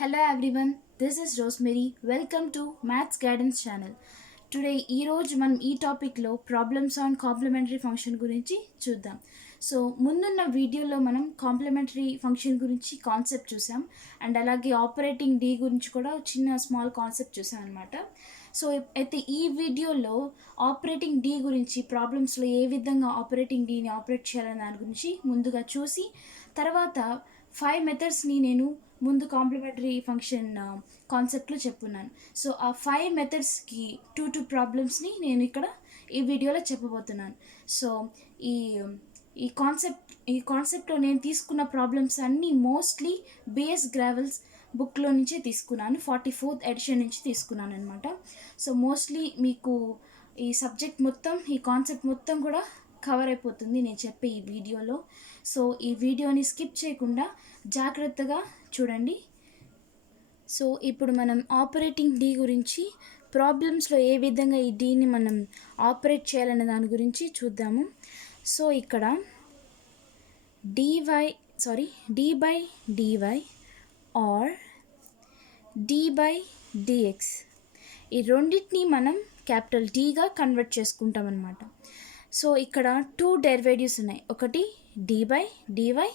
Hello everyone, this is Rosemary. Welcome to Maths Guidance channel. Today ఈ రోజు మనం ఈ టాపిక్లో ప్రాబ్లమ్స్ ఆన్ కాంప్లిమెంటరీ ఫంక్షన్ గురించి చూద్దాం. సో ముందున్న వీడియోలో మనం కాంప్లిమెంటరీ ఫంక్షన్ గురించి కాన్సెప్ట్ చూసాం అండ్ అలాగే ఆపరేటింగ్ డి గురించి కూడా చిన్న స్మాల్ కాన్సెప్ట్ చూసాం అనమాట. సో అయితే ఈ వీడియోలో ఆపరేటింగ్ డి గురించి ప్రాబ్లమ్స్లో ఏ విధంగా ఆపరేటింగ్ డీని ఆపరేట్ చేయాలనే దాని గురించి ముందుగా చూసి తర్వాత 5 మెథడ్స్ని నేను ముందు కాంప్లిమెంటరీ ఫంక్షన్ కాన్సెప్ట్లో చెప్పున్నాను. సో ఆ 5 మెథడ్స్కి టూ ప్రాబ్లమ్స్ని నేను ఇక్కడ ఈ వీడియోలో చెప్పబోతున్నాను. సో ఈ ఈ కాన్సెప్ట్లో నేను తీసుకున్న ప్రాబ్లమ్స్ అన్నీ మోస్ట్లీ బిఎస్ గ్రావెల్స్ బుక్లో నుంచే తీసుకున్నాను. 44th ఎడిషన్ నుంచి తీసుకున్నాను అనమాట. సో మోస్ట్లీ మీకు ఈ సబ్జెక్ట్ మొత్తం ఈ కాన్సెప్ట్ మొత్తం కూడా కవర్ అయిపోతుంది నేను చెప్పే ఈ వీడియోలో. సో ఈ వీడియోని స్కిప్ చేయకుండా జాగ్రత్తగా చూడండి. సో ఇప్పుడు మనం ఆపరేటింగ్ డి గురించి ప్రాబ్లమ్స్లో ఏ విధంగా ఈ డీని మనం ఆపరేట్ చేయాలనే దాని గురించి చూద్దాము. సో ఇక్కడ d by dy or d by dx ఈ రెండింటిని మనం క్యాపిటల్ డీగా కన్వర్ట్ చేసుకుంటాం అన్నమాట. సో ఇక్కడ 2 డెరివేటివ్స్ ఉన్నాయి, ఒకటి d by dy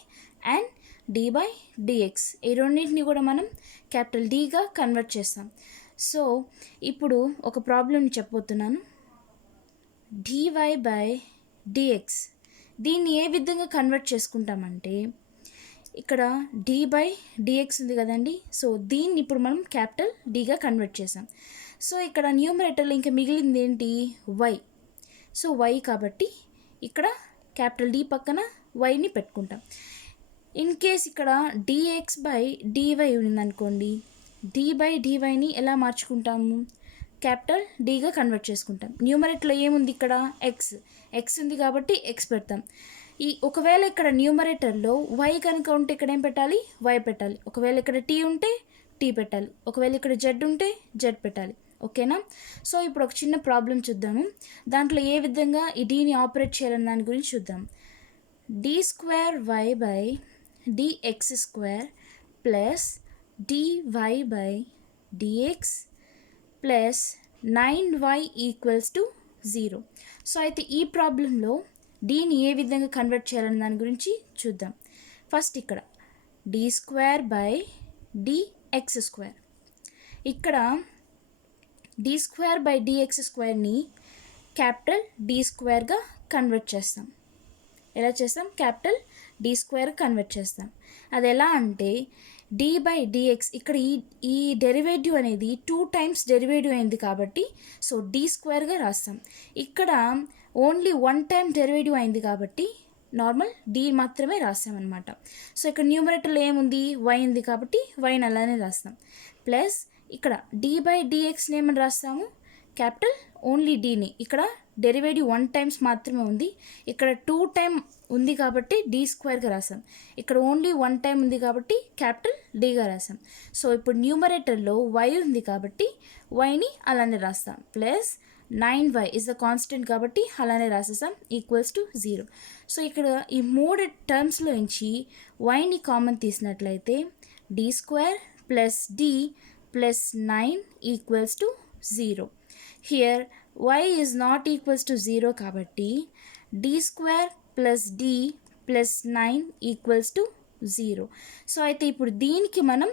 and d by dx. ఈ రెండింటిని కూడా మనం క్యాపిటల్ డీగా కన్వర్ట్ చేస్తాం. సో ఇప్పుడు ఒక ప్రాబ్లమ్ చెప్పబోతున్నాను. డివై బై డిఎక్స్ దీన్ని ఏ విధంగా కన్వర్ట్ చేసుకుంటామంటే ఇక్కడ డి బై డిఎక్స్ ఉంది కదండి. సో దీన్ని ఇప్పుడు మనం క్యాపిటల్ డీగా కన్వర్ట్ చేసాం. సో ఇక్కడ న్యూమరేటర్లో ఇంకా మిగిలింది ఏంటి? వై. సో వై కాబట్టి ఇక్కడ క్యాపిటల్ డి పక్కన వైని పెట్టుకుంటాం. ఇన్ కేస్ ఇక్కడ డిఎక్స్ బై డివై ఉందనుకోండి, డి బై డివైని ఎలా మార్చుకుంటాము? క్యాపిటల్ డీగా కన్వర్ట్ చేసుకుంటాం. న్యూమరేటర్లో ఏముంది? ఇక్కడ ఎక్స్ ఉంది కాబట్టి ఎక్స్ పెడతాం. ఒకవేళ ఇక్కడ న్యూమరేటర్లో వై కనుక ఉంటే ఇక్కడ ఏం పెట్టాలి? వై పెట్టాలి. ఒకవేళ ఇక్కడ టీ ఉంటే టీ పెట్టాలి. ఒకవేళ ఇక్కడ జెడ్ ఉంటే జెడ్ పెట్టాలి. ఓకేనా? సో ఇప్పుడు ఒక చిన్న ప్రాబ్లం చూద్దాము. దాంట్లో ఏ విధంగా ఈ డీని ఆపరేట్ చేయాలని దాని గురించి చూద్దాం. D square why by dx square plus dy by dx plus 9y equals to 0. So అయితే ఈ ప్రాబ్లంలో డీని ఏ విధంగా కన్వర్ట్ చేయాలని దాని గురించి చూద్దాం. ఫస్ట్ ఇక్కడ D square by dx square, ఇక్కడ డి స్క్వేర్ బై డిఎక్స్ స్క్వేర్ని క్యాపిటల్ డి స్క్వేర్గా కన్వర్ట్ చేస్తాం. ఎలా చేస్తాం? క్యాపిటల్ డి స్క్వేర్ కన్వర్ట్ చేస్తాం. అది ఎలా అంటే డి బై డిఎక్స్ ఇక్కడ ఈ డెరివేటివ్ అనేది 2 టైమ్స్ డెరివేటివ్ అయింది కాబట్టి సో డి స్క్వేర్గా రాస్తాం. ఇక్కడ ఓన్లీ 1 టైం డెరివేటివ్ అయింది కాబట్టి నార్మల్ డి మాత్రమే రాస్తామన్నమాట. సో ఇక్కడ న్యూమరేటర్లో ఏముంది? వై ఉంది కాబట్టి వైని అలానే రాస్తాం. ప్లస్ ఇక్కడ డి బై డిఎక్స్ని ఏమని రాస్తాము? క్యాపిటల్ ఓన్లీ డీని. ఇక్కడ డెరివేటివ్ 1 టైమ్స్ మాత్రమే ఉంది, ఇక్కడ 2 టైం ఉంది కాబట్టి డి స్క్వేర్గా రాసాం. ఇక్కడ ఓన్లీ 1 టైం ఉంది కాబట్టి క్యాపిటల్ డీగా రాసాం. సో ఇప్పుడు న్యూమరేటర్లో వై ఉంది కాబట్టి వైని అలానే రాస్తాం. Plus 9y is the constant కాబట్టి అలానే రాసేసాం ఈక్వల్స్ టు 0. సో ఇక్కడ ఈ 3 టర్మ్స్లో నుంచి వైని కామన్ తీసినట్లయితే D square plus D plus 9 equals to 0. Here y is not equals to 0 కాబట్టి d square plus d plus 9 equals to 0. So అయితే ఇప్పుడు దీనికి మనం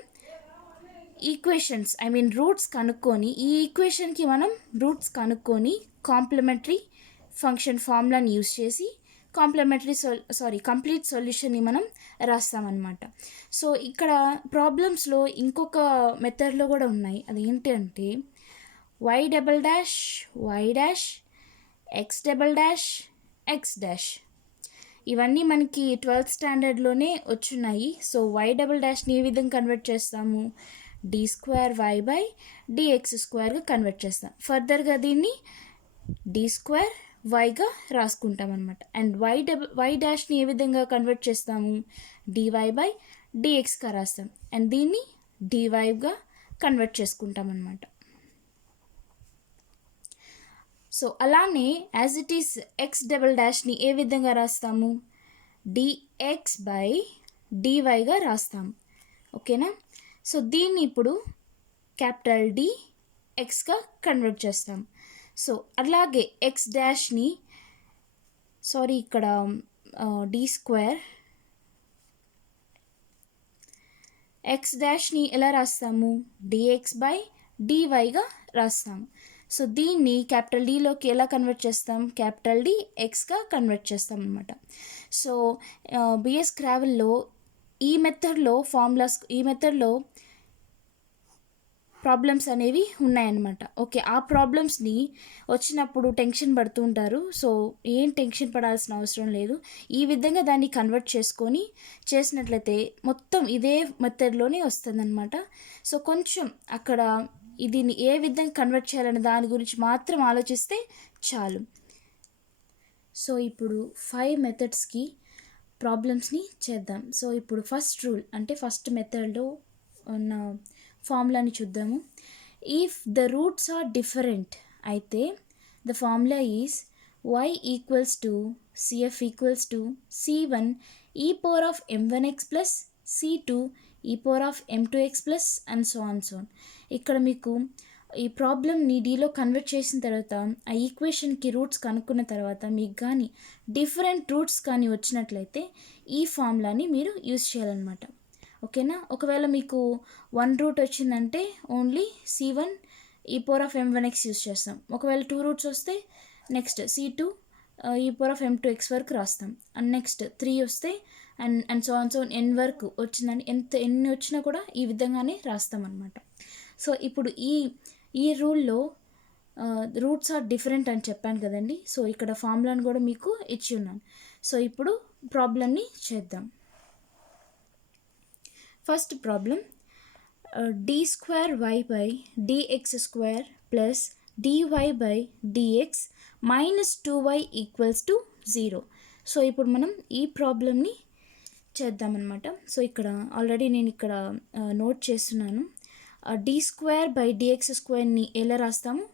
ఈక్వేషన్స్ రూట్స్ కనుక్కొని ఈ ఈక్వేషన్కి మనం రూట్స్ కనుక్కొని కాంప్లిమెంటరీ ఫంక్షన్ ఫార్ములాని యూస్ చేసి కంప్లీట్ సొల్యూషన్ని మనం రాస్తామన్నమాట. సో ఇక్కడ ప్రాబ్లమ్స్లో ఇంకొక మెథడ్లో కూడా ఉన్నాయి. అది ఏంటంటే y double dash y dash x double dash x డాష్. ఇవన్నీ మనకి 12th స్టాండర్డ్లోనే వచ్చున్నాయి. సో y డబల్ డాష్ని ఏ విధంగా కన్వర్ట్ చేస్తాము? D square why by DX స్క్వేర్గా కన్వర్ట్ చేస్తాం. ఫర్దర్గా దీన్ని డి స్క్వేర్ వైగా రాసుకుంటాం అనమాట. అండ్ వై డాష్ని ఏ విధంగా కన్వర్ట్ చేస్తాము? డివై బై డిఎక్స్గా రాస్తాం. అండ్ దీన్ని డివైగా కన్వర్ట్ చేసుకుంటాం అనమాట. సో అలానే as it is X double డాష్ని ఏ విధంగా రాస్తాము? డిఎక్స్ బై డివైగా రాస్తాము. ఓకేనా? సో దీన్ని ఇప్పుడు క్యాపిటల్ డి ఎక్స్గా కన్వర్ట్ చేస్తాం. సో అలాగే ఎక్స్ డాష్ని ఇక్కడ డి స్క్వేర్ ఎక్స్ డాష్ని ఎలా రాస్తాము, డిఎక్స్ బై డివైగా రాస్తాము. సో దీన్ని క్యాపిటల్ డిలోకి ఎలా కన్వర్ట్ చేస్తాం, క్యాపిటల్ డి ఎక్స్గా కన్వర్ట్ చేస్తాం అనమాట. సో బిఎస్ క్రావెల్లో ఈ మెథడ్లో ప్రాబ్లమ్స్ అనేవి ఉన్నాయన్నమాట. ఓకే, ఆ ప్రాబ్లమ్స్ని వచ్చినప్పుడు టెన్షన్ పడుతూ ఉంటారు. సో ఏం టెన్షన్ పడాల్సిన అవసరం లేదు. ఈ విధంగా దాన్ని కన్వర్ట్ చేసుకొని చేసినట్లయితే మొత్తం ఇదే మెథడ్లోనే వస్తుందన్నమాట. సో కొంచెం అక్కడ దీన్ని ఏ విధంగా కన్వర్ట్ చేయాలనే దాని గురించి మాత్రం ఆలోచిస్తే చాలు. సో ఇప్పుడు 5 మెథడ్స్కి ప్రాబ్లమ్స్ని చేద్దాం. సో ఇప్పుడు ఫస్ట్ రూల్ అంటే ఫస్ట్ మెథడ్లో ఉన్న ఫార్ములాని చూద్దాము. If the roots are different అయితే the formula is y equals to cf equals to c1 e power of m1x plus c2 e power of m2x plus and so on. ఇక్కడ మీకు ఈ ప్రాబ్లమ్ని డీలో కన్వర్ట్ చేసిన తర్వాత ఆ ఈక్వేషన్కి రూట్స్ కనుక్కున్న తర్వాత మీకు కానీ డిఫరెంట్ రూట్స్ కానీ వచ్చినట్లయితే ఈ ఫార్ములాని మీరు యూస్ చేయాలన్నమాట. ఓకేనా, ఒకవేళ మీకు 1 రూట్ వచ్చిందంటే ఓన్లీ c1 ఈ పవర్ ఆఫ్ m1x యూస్ చేస్తాం. ఒకవేళ 2 రూట్స్ వస్తే నెక్స్ట్ c2 ఈ పవర్ ఆఫ్ m2x వరకు రాస్తాం. అండ్ నెక్స్ట్ 3 వస్తే అండ్ సో n వరకు వచ్చిందని ఎన్ని వచ్చినా కూడా ఈ విధంగానే రాస్తాం అనమాట. సో ఇప్పుడు ఈ రూల్లో రూట్స్ ఆర్ డిఫరెంట్ అని చెప్పాను కదండి. సో ఇక్కడ ఫార్ములాను కూడా మీకు ఇచ్చి ఉన్నాను. సో ఇప్పుడు ప్రాబ్లమ్ని చేద్దాం. First problem d square why by dx square plus dy by dx minus 2y equals to 0. So ఇప్పుడు మనం ఈ ప్రాబ్లమ్ని చేద్దామన్నమాట. సో ఇక్కడ ఆల్రెడీ నేను ఇక్కడ నోట్ చేస్తున్నాను. డి స్క్వేర్ బై డిఎక్స్ స్క్వేర్ని ఎలా రాస్తాము,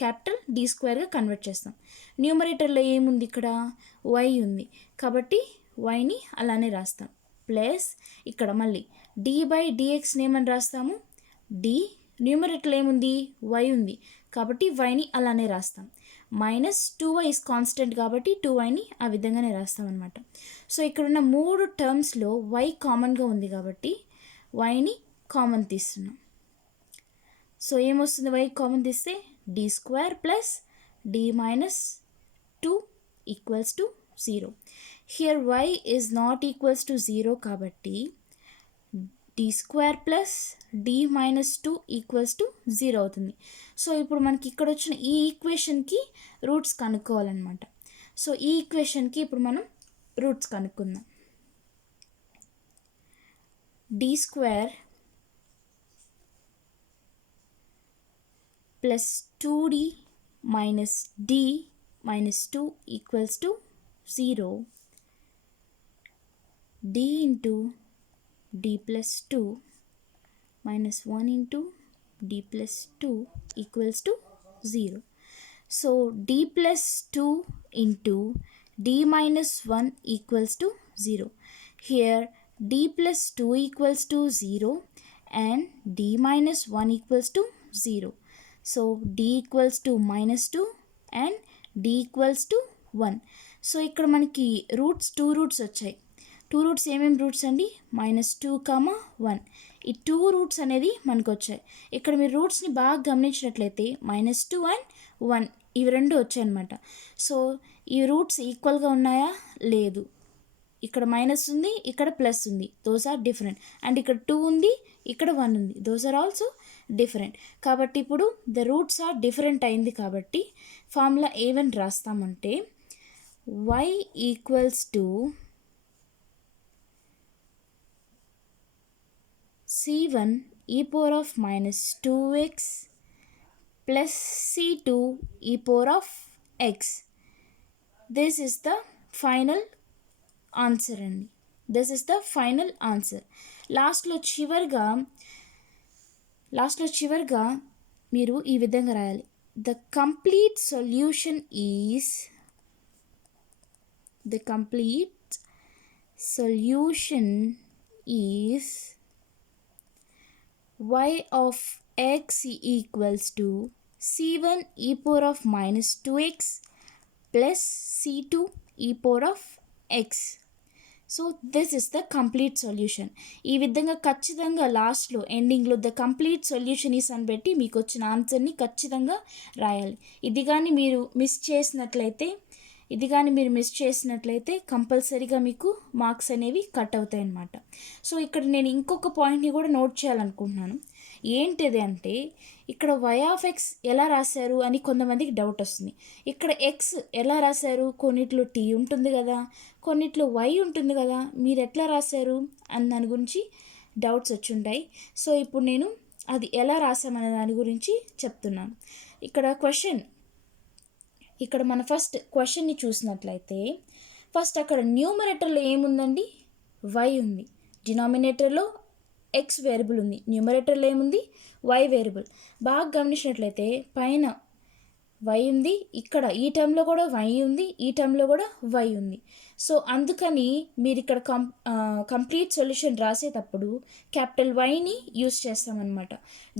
క్యాపిటల్ డి స్క్వేర్గా కన్వర్ట్ చేస్తాం. న్యూమరేటర్లో ఏముంది, ఇక్కడ y ఉంది కాబట్టి వైని అలానే రాస్తాం. ప్లస్ ఇక్కడ మళ్ళీ డి బై డిఎక్స్ని ఏమని రాస్తాము, డి న్యూమరేటర్లో ఏముంది, y ఉంది కాబట్టి వైని అలానే రాస్తాం. మైనస్ 2y ఇస్ కాన్స్టెంట్ కాబట్టి 2yని ఆ విధంగానే రాస్తాం అనమాట. సో ఇక్కడున్న 3 టర్మ్స్లో y కామన్గా ఉంది కాబట్టి వైని కామన్ తీస్తున్నాం. సో ఏమొస్తుంది, y కామన్ తీస్తే d square plus d minus 2 equals to 0. Here y is not equals to 0 కాబట్టి d square plus d minus 2 equals to 0 అవుతుంది. సో ఇప్పుడు మనకి ఇక్కడ వచ్చిన ఈ ఈక్వేషన్కి రూట్స్ కనుక్కోవాలన్నమాట. సో ఈ ఈక్వేషన్కి ఇప్పుడు మనం రూట్స్ కనుక్కుందాం. D square plus 2d minus d minus 2 equals to 0. d into d plus 2 minus 1 into d plus 2 equals to 0. So d plus 2 into d minus 1 equals to 0. Here d plus 2 equals to 0 and d minus 1 equals to 0. So d equals to minus 2 and d equals to 1. So ఇక్కడ మనకి roots 2 roots వచ్చాయి. 2 roots ఏమేమి roots అండి, -2, 1. ఈ 2 roots అనేది మనకు వచ్చాయి. ఇక్కడ మీరు రూట్స్ని బాగా గమనించినట్లయితే -2 అండ్ 1 ఇవి రెండు వచ్చాయన్నమాట. సో ఈ రూట్స్ ఈక్వల్గా ఉన్నాయా, లేదు. ఇక్కడ మైనస్ ఉంది, ఇక్కడ ప్లస్ ఉంది, దోస్ ఆర్ డిఫరెంట్. అండ్ ఇక్కడ 2 ఉంది, ఇక్కడ 1 ఉంది, దోస్ ఆర్ ఆల్సో డిఫరెంట్. కాబట్టి ఇప్పుడు ద రూట్స్ ఆర్ డిఫరెంట్ అయింది కాబట్టి ఫార్ములా ఏమని రాస్తామంటే y equals to c1 e power of minus 2x plus c2 e power of x. This is the final answer అండి. This is the final answer. లాస్ట్లో చివరిగా మీరు ఈ విధంగా రాయాలి. The complete solution is y of x equals to c1 e power of minus 2x plus c2 e power of x. So this is the complete solution. ఈ విధంగా ఖచ్చితంగా లాస్ట్లో ఎండింగ్లో ద కంప్లీట్ సొల్యూషన్ ఈస్ అని పెట్టి మీకు వచ్చిన ఆన్సర్ని ఖచ్చితంగా రాయాలి. ఇది కానీ మీరు మిస్ చేసినట్లయితే కంపల్సరీగా మీకు మార్క్స్ అనేవి కట్ అవుతాయి అన్నమాట. సో ఇక్కడ నేను ఇంకొక పాయింట్ని కూడా నోట్ చేయాలనుకుంటున్నాను. ఏంటిది అంటే ఇక్కడ y ఆఫ్ ఎక్స్ ఎలా రాశారు అని కొంతమందికి డౌట్ వస్తుంది. ఇక్కడ ఎక్స్ ఎలా రాశారు, కొన్నిట్లో టీ ఉంటుంది కదా, కొన్నిట్లో y ఉంటుంది కదా, మీరు ఎట్లా రాశారు అని దాని గురించి డౌట్స్ వచ్చి ఉంటాయి. సో ఇప్పుడు నేను అది ఎలా రాసామనే దాని గురించి చెప్తున్నాను. ఇక్కడ మన ఫస్ట్ క్వశ్చన్ని చూసినట్లయితే ఫస్ట్ అక్కడ న్యూమరేటర్లో ఏముందండి, y ఉంది. డినామినేటర్లో ఎక్స్ వేరియబుల్ ఉంది. న్యూమరేటర్లో ఏముంది, y వేరియబుల్. బాగా గమనించినట్లయితే పైన y ఉంది, ఇక్కడ ఈ టర్మ్లో కూడా y ఉంది, ఈ టర్మ్లో కూడా y ఉంది. సో అందుకని మీరు ఇక్కడ కంప్లీట్ సొల్యూషన్ రాసేటప్పుడు క్యాపిటల్ వైని యూస్ చేస్తామన్నమాట.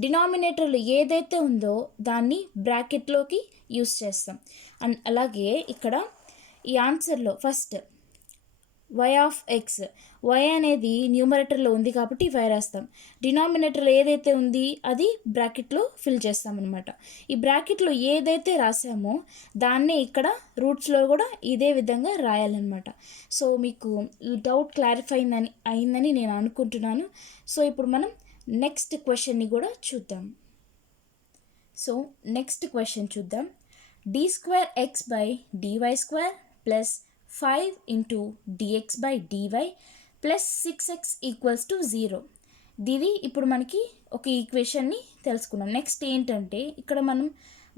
డినామినేటర్లో ఏదైతే ఉందో దాన్ని బ్రాకెట్లోకి యూస్ చేస్తాం. అండ్ అలాగే ఇక్కడ ఈ ఆన్సర్లో first y of X, y అనేది న్యూమరేటర్లో ఉంది కాబట్టి y రాస్తాం. డినామినేటర్లో ఏదైతే ఉంది అది బ్రాకెట్లో ఫిల్ చేస్తామన్నమాట. ఈ బ్రాకెట్లో ఏదైతే రాసామో దాన్నే ఇక్కడ రూట్స్లో కూడా ఇదే విధంగా రాయాలన్నమాట. సో మీకు ఈ డౌట్ క్లారిఫై అయిందని నేను అనుకుంటున్నాను. సో ఇప్పుడు మనం నెక్స్ట్ క్వశ్చన్ని కూడా చూద్దాం. సో నెక్స్ట్ క్వశ్చన్ చూద్దాం. d²x/dy² plus 5 into dx by dy plus 6x equals to 0. దీది ఇప్పుడు మనకి ఒక ఈక్వేషన్ని తెలుసుకున్నాం. నెక్స్ట్ ఏంటంటే ఇక్కడ మనం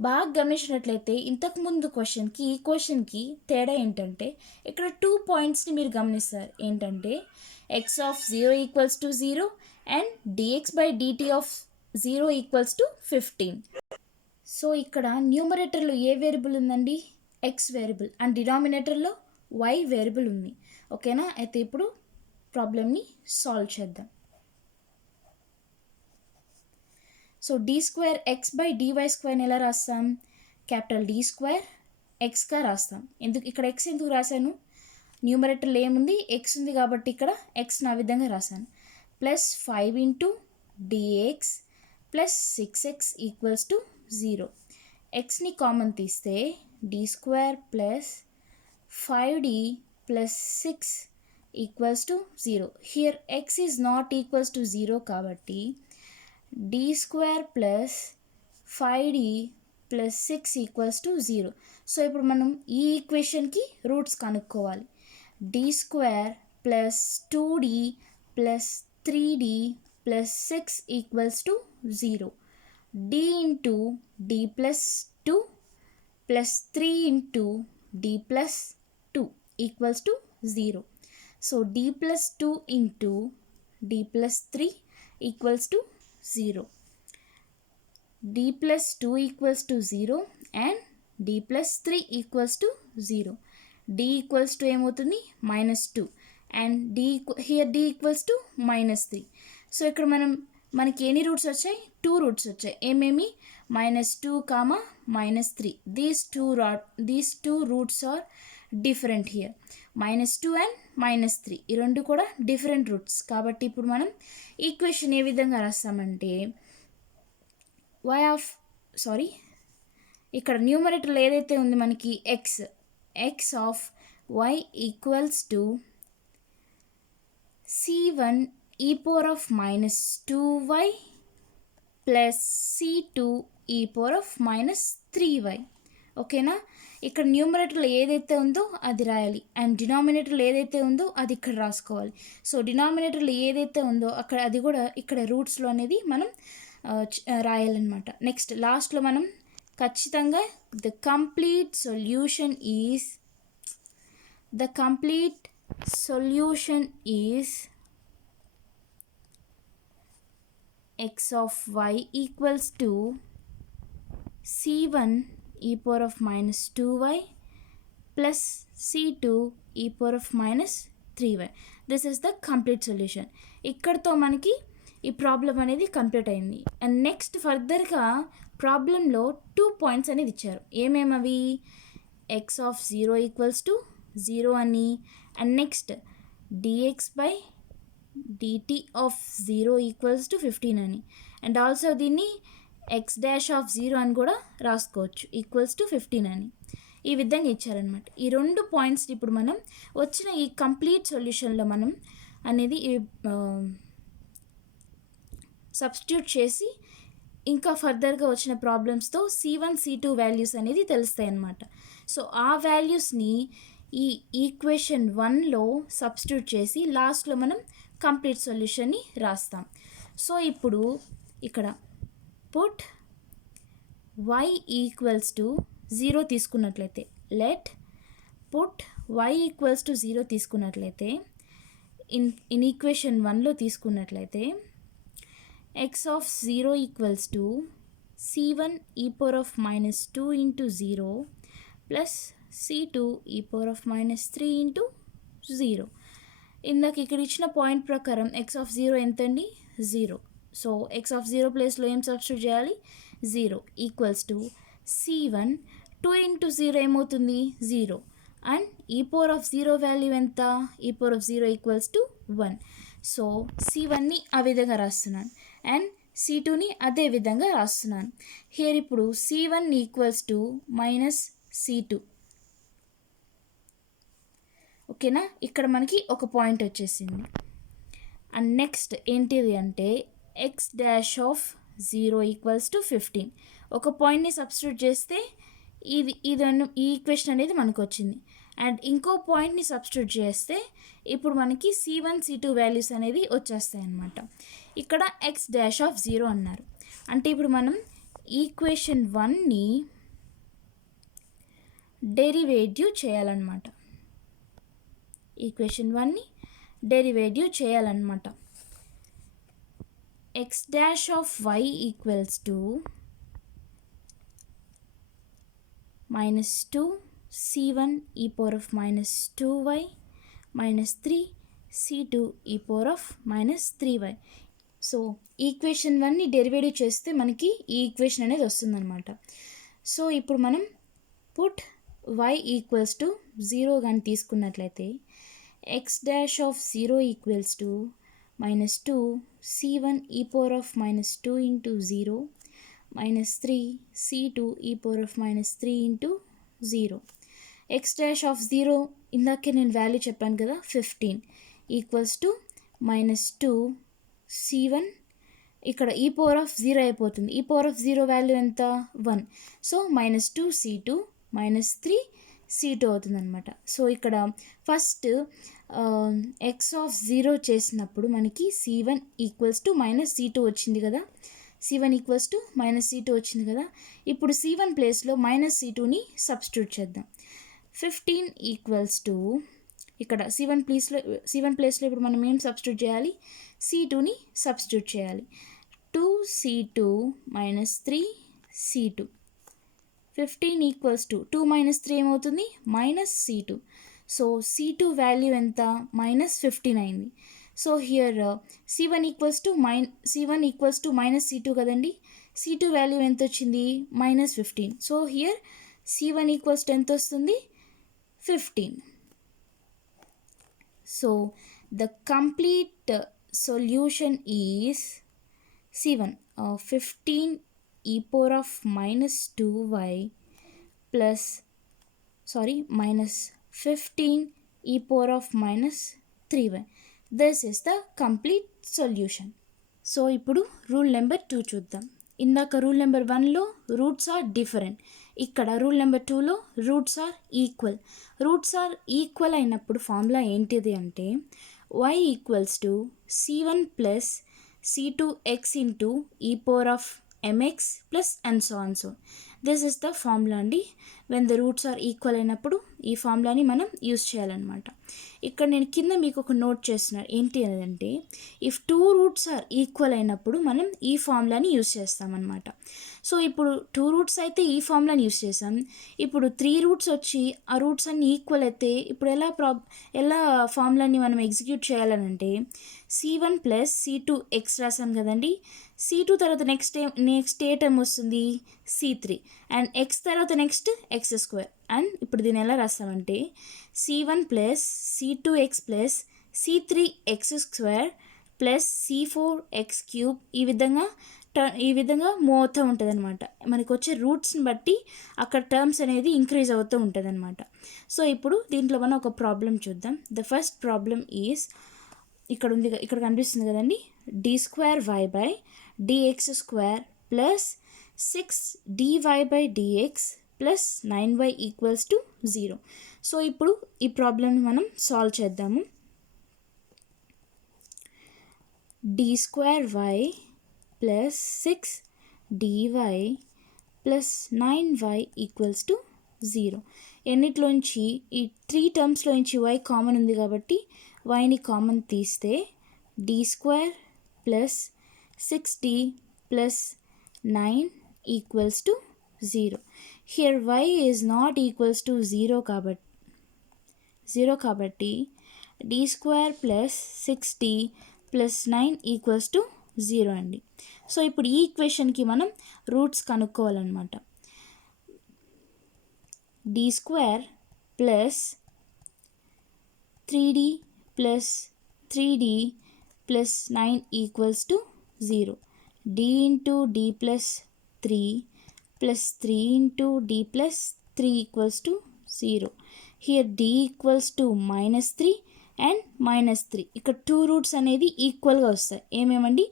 బాగా గమనించినట్లయితే ఇంతకుముందు క్వశ్చన్కి ఈ క్వశ్చన్కి తేడా ఏంటంటే ఇక్కడ 2 పాయింట్స్ని మీరు గమనిస్తారు. ఏంటంటే x of 0 equals to 0 and dx by dt of 0 equals to 15. So ఇక్కడ న్యూమరేటర్లో ఏ వేరియబుల్ ఉందండి, ఎక్స్ వేరియబుల్, అండ్ డినామినేటర్లో y వేరియబుల్ ఉంది. ఓకేనా, అయితే ఇప్పుడు ప్రాబ్లమ్ని సాల్వ్ చేద్దాం. సో d²x/dy² ఎలా రాస్తాం, క్యాపిటల్ D² ఎక్స్గా రాస్తాం. ఇక్కడ ఎక్స్ ఎందుకు రాశాను, న్యూమరేటర్లో ఏముంది, ఎక్స్ ఉంది కాబట్టి ఇక్కడ ఎక్స్ నా విధంగా రాశాను. Plus 5 into dx plus 6x equals to 0. ఎక్స్ని కామన్ తీస్తే d² plus 5d plus 6 equals to 0. Here x is not equals to 0 kabatti d² plus 5d plus 6 equals to 0. So ఇప్పుడు మనం ఈ ఈక్వేషన్కి రూట్స్ కనుక్కోవాలి. d² plus 2d plus 3d plus 6 equals to 0. d into d plus 2 plus 3 into d plus 2 equals to 0. So d plus 2 into d plus 3 equals to 0. d plus 2 equals to 0 and d plus 3 equals to 0. d equals to ఏమవుతుంది, -2 and here d equals to -3. So ఇక్కడ మనకి ఎన్ని roots వచ్చాయి, 2 roots వచ్చాయి. ఏమేమి, -2, -3. These two roots are different here. -2 and -3 ఈ రెండు కూడా డిఫరెంట్ రూట్స్. కాబట్టి ఇప్పుడు మనం ఈక్వేషన్ ఏ విధంగా రాస్తామంటే ఇక్కడ న్యూమరేటర్లో ఏదైతే ఉంది మనకి x of y equals to c1 e power of -2y plus c2 e power of -3y. ఓకేనా, ఇక్కడ న్యూమరేటర్లో ఏదైతే ఉందో అది రాయాలి అండ్ డినామినేటర్లో ఏదైతే ఉందో అది ఇక్కడ రాసుకోవాలి. సో డినామినేటర్లో ఏదైతే ఉందో అక్కడ అది కూడా ఇక్కడ రూట్స్లో అనేది మనం రాయాలన్నమాట. నెక్స్ట్ లాస్ట్లో మనం ఖచ్చితంగా the complete solution is x of y equals to c1 e power of -2y plus c2 e power of -3y. This is the complete solution. ఇక్కడతో మనకి ఈ ప్రాబ్లం అనేది కంప్లీట్ అయింది. అండ్ నెక్స్ట్ ఫర్దర్గా ప్రాబ్లంలో 2 పాయింట్స్ అనేది ఇచ్చారు. ఏమేమవి? ఎక్స్ ఆఫ్ 0 ఈక్వల్స్ టు 0 అని, and next dx by dt of 0 equals to 15 అని, అండ్ ఆల్సో దీన్ని ఎక్స్ డాష్ ఆఫ్ 0 అని కూడా రాసుకోవచ్చు, ఈక్వల్స్ టు 15 అని. ఈ విధంగా ఇచ్చారనమాట. ఈ 2 పాయింట్స్ ఇప్పుడు మనం వచ్చిన ఈ కంప్లీట్ సొల్యూషన్లో మనం అనేది సబ్స్టిట్యూట్ చేసి ఇంకా ఫర్దర్గా వచ్చిన ప్రాబ్లమ్స్తో C1 C2 వాల్యూస్ అనేది తెలుస్తాయి అన్నమాట. సో ఆ వాల్యూస్ని ఈ ఈక్వేషన్ 1లో సబ్స్టిట్యూట్ చేసి లాస్ట్లో మనం కంప్లీట్ సొల్యూషన్ని రాస్తాం. సో ఇప్పుడు ఇక్కడ పుట్ y ఈక్వల్స్ టు 0 తీసుకున్నట్లయితే, let put y equals to 0 తీసుకున్నట్లయితే ఇన్ ఈక్వేషన్ 1లో తీసుకున్నట్లయితే x of 0 equals to c1 e power of minus 2 into 0 plus c2 e power of minus 3 into 0. ఇందాక ఇక్కడ ఇచ్చిన పాయింట్ ప్రకారం x of 0 ఎంతండి? 0. So x of 0 ప్లేస్లో ఏం సబ్స్టిట్యూట్ చేయాలి? 0 ఈక్వల్స్ టు c1 2 into 0 ఏమవుతుంది? 0. అండ్ ఈ పవర్ ఆఫ్ 0 వాల్యూ ఎంత? ఈ power of 0 equals to 1. So c1ని ఆ విధంగా రాస్తున్నాను అండ్ c2ని అదే విధంగా రాస్తున్నాను. హియర్ ఇప్పుడు c1 equals to minus c2. ఓకేనా? ఇక్కడ మనకి ఒక పాయింట్ వచ్చేసింది. అండ్ నెక్స్ట్ ఏంటిది అంటే X dash of 0 equals to 15. ఒక పాయింట్ని సబ్స్టిట్యూట్ చేస్తే ఇది ఈ ఈక్వేషన్ అనేది మనకు వచ్చింది. అండ్ ఇంకో పాయింట్ని సబ్స్టిట్యూట్ చేస్తే ఇప్పుడు మనకి c1 c2 వాల్యూస్ అనేది వచ్చేస్తాయి అన్నమాట. ఇక్కడ ఎక్స్ డాష్ ఆఫ్ 0 అన్నారు అంటే ఇప్పుడు మనం ఈక్వేషన్ 1ని డెరివేటివ్ చేయాలన్నమాట. ఈక్వేషన్ 1ని డెరివేటివ్ చేయాలన్నమాట. X dash of y equals to minus 2 c1 e power of minus 2y minus 3 c2 e power of minus 3y. So equation 1ని డెరివేటివ్ చేస్తే మనకి ఈ ఈక్వేషన్ అనేది వస్తుందన్నమాట. సో ఇప్పుడు మనం పుట్ y ఈక్వల్స్ టు 0 కానీ తీసుకున్నట్లయితే X dash of 0 equals to minus 2 c1 e power of minus 2 into 0 minus 3 c2 e power of minus 3 into 0. x dash of 0 ఇందాకే నేను వాల్యూ చెప్పాను కదా 15 ఈక్వల్స్ టు మైనస్ 2 c1 ఇక్కడ ఈ power of 0 అయిపోతుంది. ఈ పవర్ ఆఫ్ 0 వాల్యూ ఎంత? 1. So minus 2 c2 minus 3 c2 అవుతుంది అనమాట. సో ఇక్కడ ఫస్ట్ ఎక్స్ ఆఫ్ 0 చేసినప్పుడు మనకి c1 equals to minus c2 వచ్చింది కదా, c1 equals to minus c2 వచ్చింది కదా. ఇప్పుడు c1 ప్లేస్లో మైనస్ c2ని సబ్స్టిట్యూట్ చేద్దాం. 15 ఈక్వల్స్ టు ఇక్కడ c1 ప్లేస్లో ఇప్పుడు మనం ఏం సబ్స్టిట్యూట్ చేయాలి? c2ని సబ్స్టిట్యూట్ చేయాలి. 2c2 minus 3c2. 15 equals to 2 minus 3 ఏమవుతుంది? Minus c2. So c2 value ఎంత? మైనస్ 15 అయింది. So here c1 equals to minus c2 కదండి. c2 వాల్యూ ఎంత వచ్చింది? Minus 15. So here c1 equals to ఎంత వస్తుంది? 15. So the complete solution is c1 15 e power of minus 2y plus minus 15 e power of minus 3y. This is the complete solution. So ఇప్పుడు rule number 2 చూద్దాం. ఇందాక rule number 1లో roots are different, ఇక్కడ rule number 2లో roots are equal. Roots are equal అయినప్పుడు formula ఏంటిది అంటే y equals to c1 plus c2x into e power of mx plus and so on. This is the formula అండి. When the roots are equal అయినప్పుడు ఈ ఫార్ములాని మనం use చేయాలన్నమాట. ఇక్కడ నేను కింద మీకు ఒక నోట్ చేస్తున్నాను ఏంటి అంటే, ఇఫ్ 2 రూట్స్ ఆర్ ఈక్వల్ అయినప్పుడు మనం ఈ ఫార్ములాని యూస్ చేస్తామన్నమాట. సో ఇప్పుడు 2 రూట్స్ అయితే ఈ ఫార్ములాని యూస్ చేసాం. ఇప్పుడు 3 రూట్స్ వచ్చి ఆ రూట్స్ అన్ని ఈక్వల్ అయితే ఇప్పుడు ఎలా ఫార్ములాని మనం execute చేయాలనంటే, C1 plus C2 X రాసాం కదండి. C2 తర్వాత నెక్స్ట్ ఏ టర్మ్ వస్తుంది, C3, అండ్ ఎక్స్ తర్వాత నెక్స్ట్ ఎక్స్ స్క్వేర్. అండ్ ఇప్పుడు దీన్ని ఎలా రాస్తామంటే C1 plus C2 X plus C3 X square plus C4 X cube. ఈ విధంగా మూవ్ అవుతూ ఉంటుంది అనమాట. మనకు వచ్చే రూట్స్ని బట్టి అక్కడ టర్మ్స్ అనేది ఇంక్రీజ్ అవుతూ ఉంటుంది అనమాట. సో ఇప్పుడు దీంట్లో మనం ఒక ప్రాబ్లం చూద్దాం. ద ఫస్ట్ ప్రాబ్లం ఈజ్, ఇక్కడ కనిపిస్తుంది కదండి, d²y dx square plus 6dy dx plus 9y equals to 0. So ఇప్పుడు ఈ ప్రాబ్లమ్ని మనం సాల్వ్ చేద్దాము. d² plus 6dy plus 9y equals to 0. ఎన్నిట్లోంచి ఈ 3 టర్మ్స్లోంచి y కామన్ ఉంది కాబట్టి yని కామన్ తీస్తే d² plus 6d plus 9 equals to 0. Here y is not equals to 0 కాబట్టి d² plus 6d plus 9 equals to 0 అండి. సో ఇప్పుడు ఈ ఈక్వేషన్కి మనం రూట్స్ కనుక్కోవాలన్నమాట. d² plus 3d plus 3d plus 9 equals to 0. d into d plus 3 plus 3 into d plus 3 equals to 0. Here d equals to -3 and -3. ఇక్కడ 2 roots అనేది ఈక్వల్గా వస్తాయి. ఏమేమండి,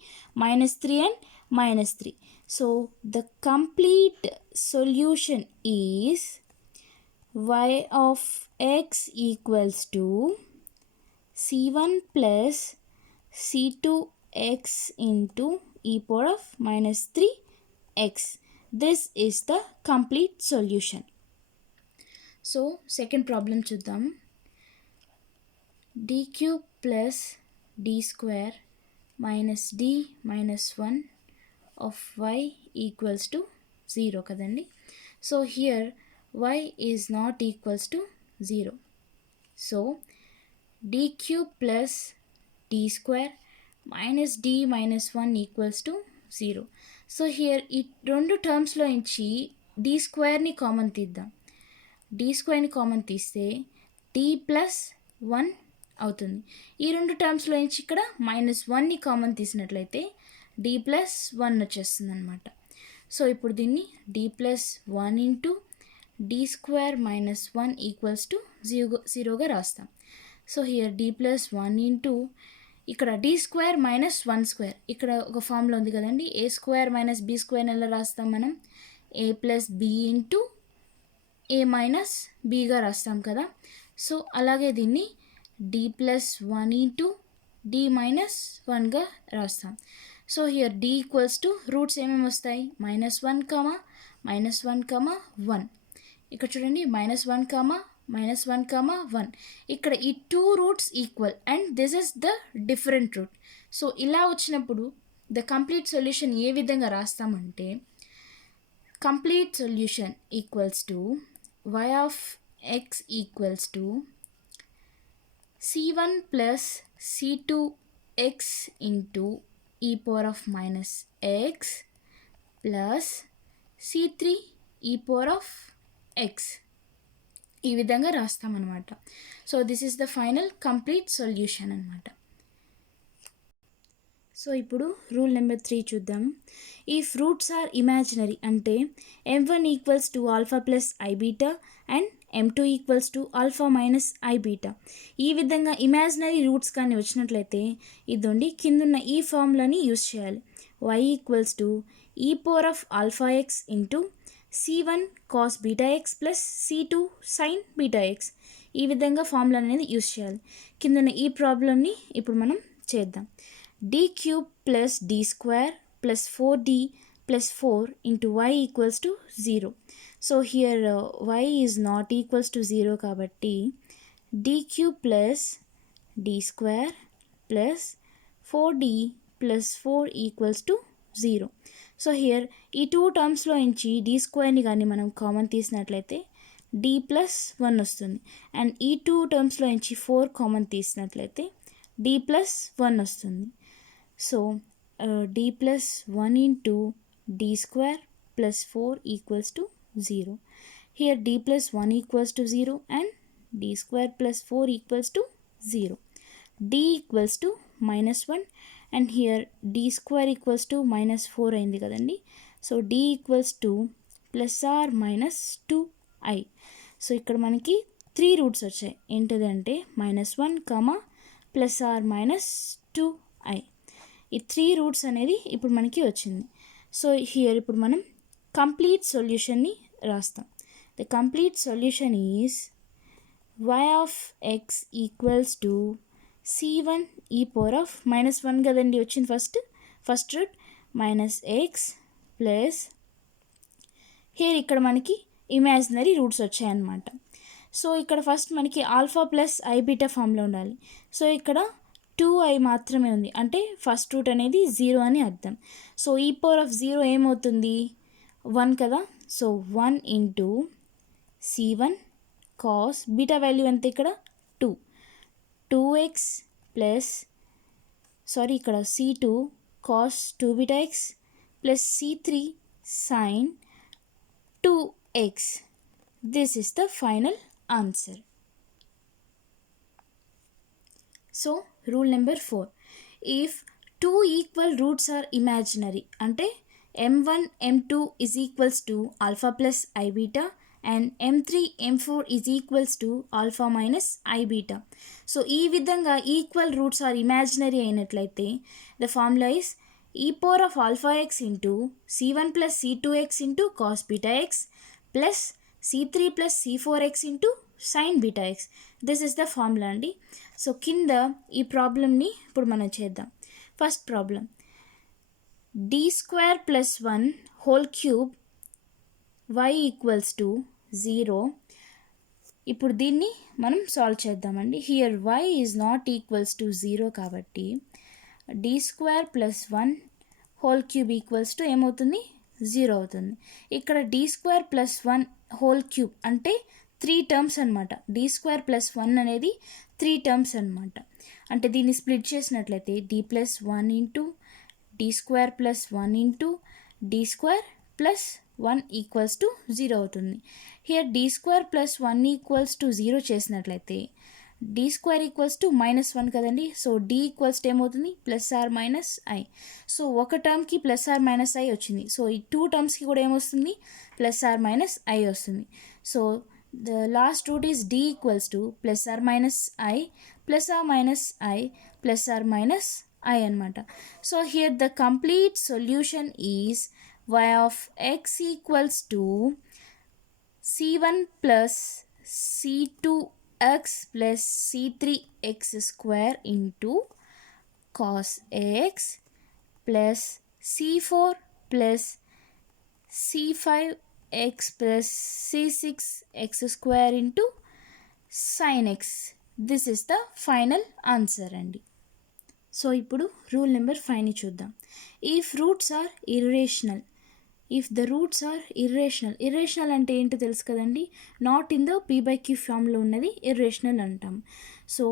-3 and -3. So the complete solution is y of x equals to C1 plus C2x into e power of -3x. This is the complete solution. So second problem చూద్దాం. d³ plus d² minus d minus 1 of y equals to 0 కదండి. So here y is not equals to 0. So d³ plus d² minus d minus 1 equals to 0. So here ఈ రెండు టర్మ్స్లో నుంచి d² common తీద్దాం. d² common తీస్తే d plus 1 అవుతుంది. ఈ రెండు టర్మ్స్లో నుంచి ఇక్కడ -1 కామన్ తీసినట్లయితే d ప్లస్ 1 వచ్చేస్తుంది అనమాట. సో ఇప్పుడు దీన్ని d plus 1 into d² minus 1 equals to 0గా రాస్తాం. So here d plus 1 into ఇక్కడ d² మైనస్ 1² ఇక్కడ ఒక ఫార్ములా ఉంది కదండి, a² మైనస్ b² ఎలా రాస్తాం మనం, a plus b into a minus bగా రాస్తాం కదా. సో అలాగే దీన్ని d plus 1 into d minus 1గా రాస్తాం. So here d equals to roots ఏమేమి వస్తాయి, -1, -1, ఇక్కడ చూడండి -1, -1, ఇక్కడ ఈ 2 roots equal and this is the different root. So ఇలా వచ్చినప్పుడు ద కంప్లీట్ సొల్యూషన్ ఏ విధంగా రాస్తామంటే, complete solution equals to y of x equals to C1 plus C2x into e power of -x plus C3 e power of x. ఈ విధంగా రాస్తామన్నమాట. So this is the final complete solution అనమాట. So ఇప్పుడు rule number 3 చూద్దాం. If roots are imaginary అంటే m1 equals to alpha plus i beta and m2 equals to alpha minus i beta. ఈ విధంగా imaginary roots కానీ వచ్చినట్లయితే ఇదండి కిందున్న ఈ ఫార్ములాని యూస్ చేయాలి. y equals to e power of alpha X into C1 cos beta X plus C2 sin beta X. ఈ విధంగా ఫార్ములా అనేది యూస్ చేయాలి. కిందన్న ఈ ప్రాబ్లమ్ని ఇప్పుడు మనం చేద్దాం. d³ plus d² plus 4d plus 4 into y equals to 0. So here y is not equals to 0 kabatti d cube plus d square plus 4d plus 4 equals to 0. So here ఈ two టర్మ్స్లో నుంచి d స్క్వేర్ని కానీ మనం common తీసినట్లయితే d plus 1 వస్తుంది. And ఈ two టర్మ్స్లో నుంచి 4 common తీసినట్లయితే d plus 1 వస్తుంది. So d plus 1 into d square plus 4 equals to 0. Here d plus 1 equals to 0 and d square plus 4 equals to 0. d equals to -1 and here d square equals to -4 అయింది కదండి. So d equals to +r-2i. So ఇక్కడ మనకి 3 roots వచ్చాయి. ఏంటిదంటే -1, +r-2i. ఈ 3 roots అనేది ఇప్పుడు మనకి వచ్చింది. సో హియర్ ఇప్పుడు మనం కంప్లీట్ సొల్యూషన్ని రాస్తాం. The complete solution is y of x equals to c1 e power of -1 కదండి వచ్చింది first root -x plus here ఇక్కడ మనకి ఇమాజినరీ రూట్స్ వచ్చాయన్నమాట. సో ఇక్కడ ఫస్ట్ మనకి ఆల్ఫా ప్లస్ ఐ బీటా ఫామ్లో ఉండాలి. సో ఇక్కడ 2i మాత్రమే ఉంది, అంటే ఫస్ట్ రూట్ అనేది 0 అని అర్థం. సో ఈ పవర్ ఆఫ్ 0 ఏమవుతుంది 1 కదా. So 1 into c1 cos beta value ఎంత ఇక్కడ 2x ప్లస్ ఇక్కడ c2 cos 2 beta x plus c3 sine 2x. This is the final answer. So rule number 4, if 2 equal roots are imaginary అంటే m1 m2 is equals to alpha plus i beta and m3 m4 is equals to alpha minus i beta. So ఈ విధంగా equal roots are imaginary అయినట్లయితే the formula is e power of alpha X into c1 plus c2x into cos beta X plus c3 plus c4x into sine beta X. This is the formula అండి. So కింద ఈ ప్రాబ్లమ్ని ఇప్పుడు మనం చేద్దాం. First problem d square plus 1 whole cube y equals to 0. ఇప్పుడు దీన్ని మనం సాల్వ్ చేద్దామండి. Here y is not equals to 0 కాబట్టి d square plus 1 whole cube equals to ఏమవుతుంది 0 అవుతుంది. ఇక్కడ d square plus 1 whole cube అంటే 3 టర్మ్స్ అనమాట. d స్క్వేర్ ప్లస్ 1 అనేది 3 టర్మ్స్ అనమాట. అంటే దీన్ని స్ప్లిట్ చేసినట్లయితే d plus 1 into d square plus 1 into d square plus 1 equals to 0 అవుతుంది. Here d square plus 1 equals to 0 చేసినట్లయితే d స్క్వేర్ ఈక్వల్స్ టు -1 కదండి. సో d ఈక్వల్స్ టు ఏమవుతుంది +r-i. So ఒక టర్మ్కి +r-i వచ్చింది. సో ఈ 2 టర్మ్స్కి కూడా ఏమొస్తుంది +r-i వస్తుంది. So the last root is d equals to +r-i +r-i +r-i అనమాట. So here the complete solution is y of x equals to c1 plus c2x plus c3x square into cos x plus c4 plus c5x plus c6x square into sine x. This is the final answer అండి. So ఇప్పుడు rule number 5ని చూద్దాం. If roots are irrational, if the roots are irrational అంటే ఏంటో తెలుసు కదండి. Not in the p/q ఫామ్లో ఉన్నది ఇర్రేషనల్ అంటాం. సో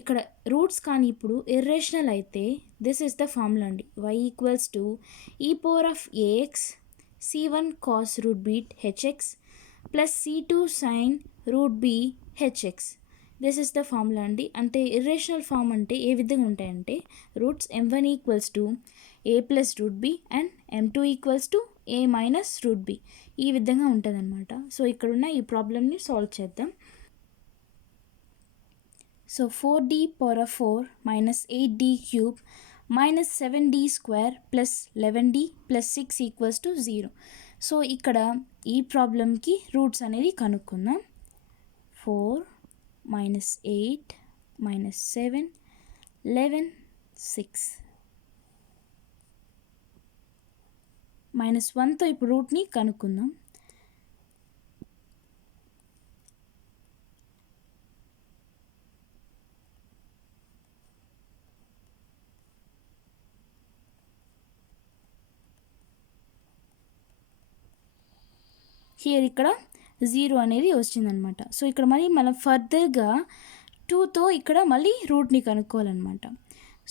ఇక్కడ రూట్స్ కానీ ఇప్పుడు ఇర్రేషనల్ అయితే దిస్ ఇస్ ద ఫార్ములా అండి. y equals to e power of ax c1 cos root b hx plus c2 sine root b hx. This is the formula అండి. అంటే ఇర్రేషనల్ ఫామ్ అంటే ఏ విధంగా ఉంటాయంటే roots m1 equals to a plus root b and m2 equals to a minus root b, ఈ విధంగా ఉంటుందన్నమాట. So ఇక్కడున్న ఈ ప్రాబ్లమ్ని సాల్వ్ చేద్దాం. So 4d power of 4 minus 8d cube minus 7d square plus 11d plus 6 equals to 0. So ఇక్కడ ఈ ప్రాబ్లమ్కి roots అనేది కనుక్కుందాం. 4 minus 8 minus 7 11 6 -1తో ఇప్పుడు రూట్ని కనుక్కుందాం. హియర్ ఇక్కడ 0 అనేది వచ్చిందనమాట. సో ఇక్కడ మనం ఫర్దర్గా 2తో ఇక్కడ మళ్ళీ రూట్ని కనుక్కోవాలన్నమాట.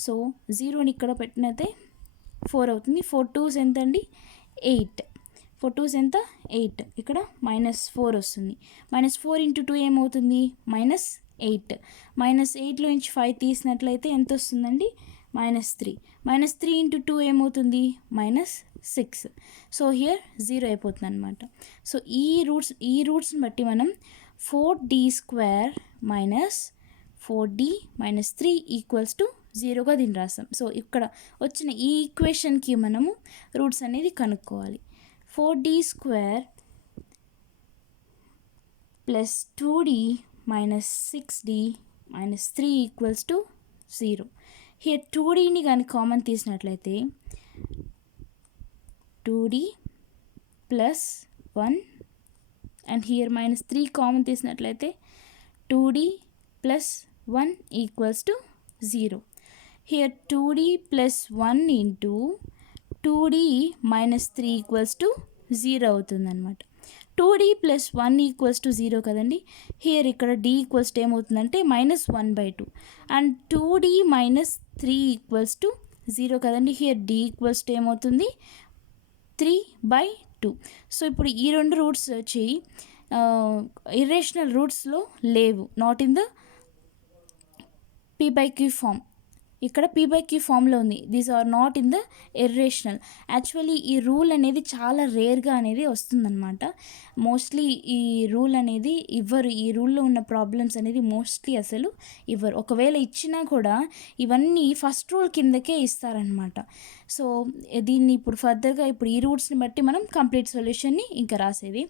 సో 0ని ఇక్కడ పెట్టినైతే 4 అవుతుంది. 4 2s ఎంత అండి? 8. 4 2s ఎంత? 8. ఇక్కడ -4 వస్తుంది. -4 × 2 ఏమవుతుంది? -8. -8లో నుంచి 5 తీసినట్లయితే ఎంత వస్తుందండి? -3. -3 × 2 ఏమవుతుంది? -6. సో హియర్ 0 అయిపోతుంది అనమాట. సో ఈ రూట్స్ని బట్టి మనం 4d² - 4d - 3 = 0గా దీన్ని రాస్తాం. సో ఇక్కడ వచ్చిన ఈ ఈక్వేషన్కి మనము రూట్స్ అనేది కనుక్కోవాలి. 4d² + 2d - 6d - 3 = 0. హియర్ 2dని కానీ కామన్ తీసినట్లయితే 2d + 1 అండ్ హియర్ -3 కామన్ తీసినట్లయితే 2d + 1 = 0. హియర్ 2d + 1 × 2d - 3 = 0 అవుతుందన్నమాట. 2d + 1 = 0 కదండి. హియర్ ఇక్కడ d = ఏమవుతుందంటే -1/2 అండ్ 2d - 3 = 0 కదండి. హియర్ d = ఏమవుతుంది? 3/2. సో ఇప్పుడు ఈ రెండు రూట్స్ వచ్చి ఇర్రేషనల్ రూట్స్లో లేవు, not in the p/q form. ఇక్కడ p/q ఫామ్లో ఉంది. These are not in the irrational. Actually ఈ రూల్ అనేది చాలా రేర్గా అనేది వస్తుందన్నమాట. మోస్ట్లీ ఈ రూల్ అనేది ఇవ్వరు. ఈ రూల్లో ఉన్న ప్రాబ్లమ్స్ అనేది మోస్ట్లీ అసలు ఇవ్వరు. ఒకవేళ ఇచ్చినా కూడా ఇవన్నీ ఫస్ట్ రూల్ కిందకే ఇస్తారనమాట. సో దీన్ని ఇప్పుడు ఫర్దర్గా ఇప్పుడు ఈ రూట్స్ని బట్టి మనం కంప్లీట్ సొల్యూషన్ని ఇంకా రాసేది.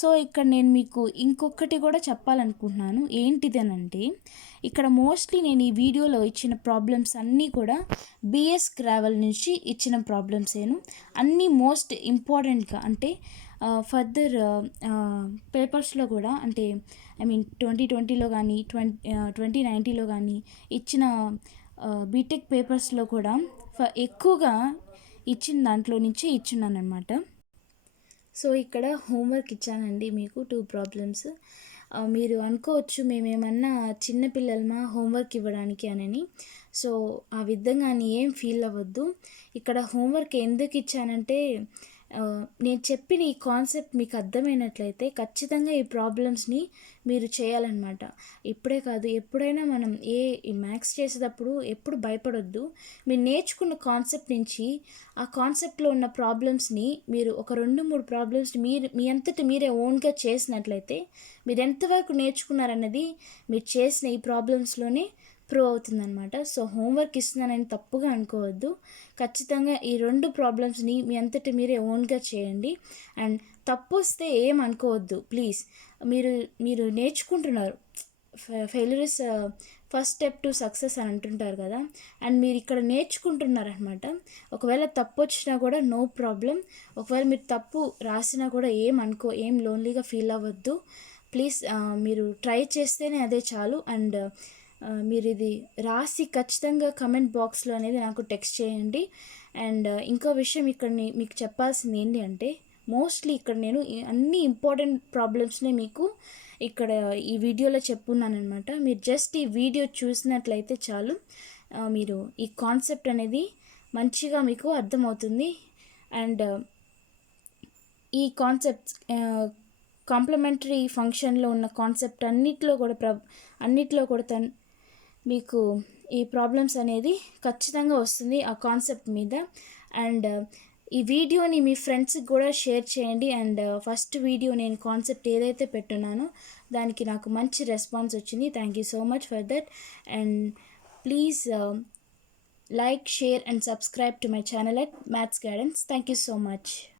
సో ఇక్కడ నేను మీకు ఇంకొకటి కూడా చెప్పాలనుకుంటున్నాను. ఏంటిదనంటే ఇక్కడ మోస్ట్లీ నేను ఈ వీడియోలో ఇచ్చిన ప్రాబ్లమ్స్ అన్నీ కూడా బిఎస్ గ్రావెల్ నుంచి ఇచ్చిన ప్రాబ్లమ్సేను. అన్నీ మోస్ట్ ఇంపార్టెంట్గా అంటే ఫర్దర్ పేపర్స్లో కూడా అంటే 2020లో కానీ 2019లో కానీ ఇచ్చిన బీటెక్ పేపర్స్లో కూడా ఎక్కువగా ఇచ్చిన దాంట్లో నుంచే ఇచ్చున్నాను అనమాట. సో ఇక్కడ హోంవర్క్ ఇచ్చానండి మీకు 2 ప్రాబ్లమ్స్. మీరు అనుకోవచ్చు మేమేమన్నా చిన్నపిల్లలమా హోంవర్క్ ఇవ్వడానికి అని. సో ఆ విధంగా ఏం ఫీల్ అవ్వద్దు. ఇక్కడ హోంవర్క్ ఎందుకు ఇచ్చానంటే నేను చెప్పిన ఈ కాన్సెప్ట్ మీకు అర్థమైనట్లయితే ఖచ్చితంగా ఈ ప్రాబ్లమ్స్ని మీరు చేయాలన్నమాట. ఇప్పుడే కాదు, ఎప్పుడైనా మనం ఈ మ్యాథ్స్ చేసేటప్పుడు ఎప్పుడు భయపడొద్దు. మీరు నేర్చుకున్న కాన్సెప్ట్ నుంచి ఆ కాన్సెప్ట్లో ఉన్న ప్రాబ్లమ్స్ని మీరు ఒక 2-3 ప్రాబ్లమ్స్ని మీ అంతటి మీరే ఓన్గా చేసినట్లయితే మీరు ఎంతవరకు నేర్చుకున్నారన్నది మీరు చేసిన ఈ ప్రాబ్లమ్స్లోనే ప్రూవ్ అవుతుందన్నమాట. సో హోంవర్క్ ఇస్తున్నానని తప్పుగా అనుకోవద్దు. ఖచ్చితంగా ఈ 2 ప్రాబ్లమ్స్ని మీ అంతటి మీరే ఓన్గా చేయండి. అండ్ తప్పు వస్తే ఏం అనుకోవద్దు ప్లీజ్. మీరు నేర్చుకుంటున్నారు. Failure is first step to success అని అంటుంటారు కదా. అండ్ మీరు ఇక్కడ నేర్చుకుంటున్నారనమాట. ఒకవేళ తప్పు వచ్చినా కూడా నో ప్రాబ్లం. ఒకవేళ మీరు తప్పు రాసినా కూడా ఏం లోన్లీగా ఫీల్ అవ్వద్దు ప్లీజ్. మీరు ట్రై చేస్తేనే అదే చాలు. అండ్ మీరు ఇది రాసి ఖచ్చితంగా కమెంట్ బాక్స్లో అనేది నాకు టెక్స్ట్ చేయండి. అండ్ ఇంకో విషయం ఇక్కడ మీకు చెప్పాల్సింది ఏంటి అంటే మోస్ట్లీ ఇక్కడ నేను అన్ని ఇంపార్టెంట్ ప్రాబ్లమ్స్నే మీకు ఇక్కడ ఈ వీడియోలో చెప్పున్నాను అనమాట. మీరు జస్ట్ ఈ వీడియో చూసినట్లయితే చాలు, మీరు ఈ కాన్సెప్ట్ అనేది మంచిగా మీకు అర్థమవుతుంది. అండ్ ఈ కాన్సెప్ట్స్ కాంప్లిమెంటరీ ఫంక్షన్లో ఉన్న కాన్సెప్ట్ అన్నిట్లో కూడా మీకు ఈ ప్రాబ్లమ్స్ అనేది ఖచ్చితంగా వస్తుంది ఆ కాన్సెప్ట్ మీద. అండ్ ఈ వీడియోని మీ ఫ్రెండ్స్కి కూడా షేర్ చేయండి. అండ్ ఫస్ట్ వీడియో నేను కాన్సెప్ట్ ఏదైతే పెట్టున్నానో దానికి నాకు మంచి రెస్పాన్స్ వచ్చింది. Thank you so much for that. And please like, share and subscribe to my channel at Maths Guidance. Thank you so much.